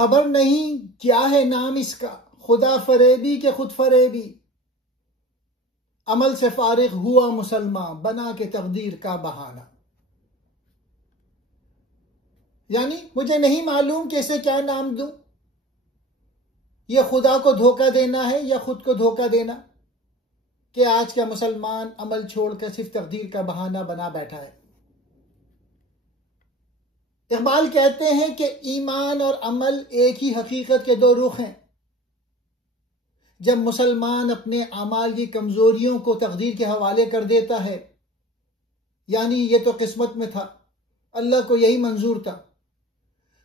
खबर नहीं क्या है नाम इसका, खुदा फरेबी के खुद फरेबी। अमल से फारिग हुआ मुसलमान, बना के तकदीर का बहाना। यानी मुझे नहीं मालूम कि इसे क्या नाम दूं। यह खुदा को धोखा देना है या खुद को धोखा देना कि आज का मुसलमान अमल छोड़कर सिर्फ तकदीर का बहाना बना बैठा है। इकबाल कहते हैं कि ईमान और अमल एक ही हकीकत के दो रुख हैं। जब मुसलमान अपने अमाल की कमजोरियों को तकदीर के हवाले कर देता है, यानी ये तो किस्मत में था, अल्लाह को यही मंजूर था,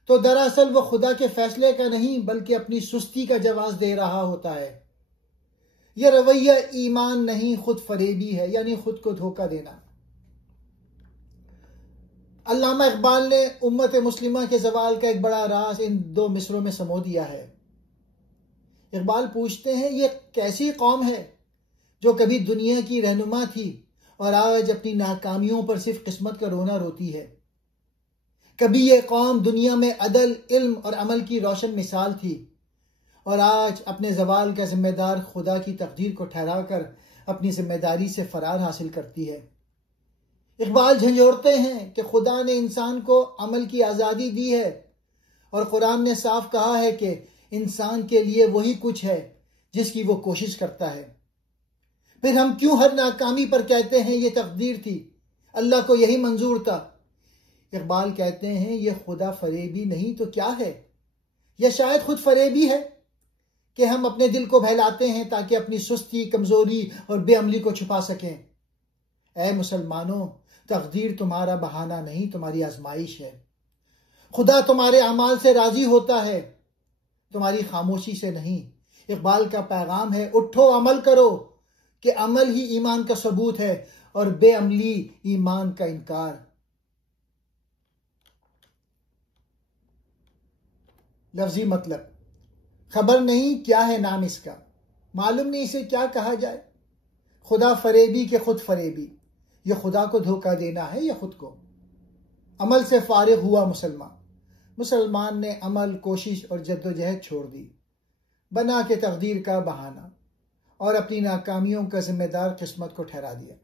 तो दरअसल वह खुदा के फैसले का नहीं बल्कि अपनी सुस्ती का जवाब दे रहा होता है। यह रवैया ईमान नहीं, खुद फरेबी है, यानी खुद को धोखा देना। अल्लामा इकबाल ने उम्मत मुस्लिमा के ज़वाल का एक बड़ा राज इन दो मिसरों में समो दिया है। इकबाल पूछते हैं, ये कैसी कौम है जो कभी दुनिया की रहनुमा थी और आज अपनी नाकामियों पर सिर्फ किस्मत का रोना रोती है। कभी ये कौम दुनिया में अदल, इल्म और अमल की रोशन मिसाल थी और आज अपने ज़वाल का जिम्मेदार खुदा की तकदीर को ठहराकर अपनी जिम्मेदारी से फरार हासिल करती है। इकबाल झंझोड़ते हैं कि खुदा ने इंसान को अमल की आज़ादी दी है और कुरान ने साफ कहा है कि इंसान के लिए वही कुछ है जिसकी वो कोशिश करता है। फिर हम क्यों हर नाकामी पर कहते हैं ये तकदीर थी, अल्लाह को यही मंजूर था। इकबाल कहते हैं ये खुदा फरेबी नहीं तो क्या है, यह शायद खुद फरेबी है कि हम अपने दिल को बहलाते हैं ताकि अपनी सुस्ती, कमजोरी और बेअमली को छुपा सकें। ऐ मुसलमानों, तकदीर तुम्हारा बहाना नहीं, तुम्हारी आजमाइश है। खुदा तुम्हारे अमाल से राजी होता है, तुम्हारी खामोशी से नहीं। इकबाल का पैगाम है, उठो अमल करो कि अमल ही ईमान का सबूत है और बेअमली ईमान का इनकार। लफ्जी मतलब, खबर नहीं क्या है नाम इसका, मालूम नहीं इसे क्या कहा जाए। खुदा फरेबी के खुद फरेबी, यह खुदा को धोखा देना है या खुद को। अमल से फारिग हुआ मुसलमान, मुसलमान ने अमल, कोशिश और जद्दोजहद छोड़ दी, बना के तकदीर का बहाना और अपनी नाकामियों का जिम्मेदार किस्मत को ठहरा दिया।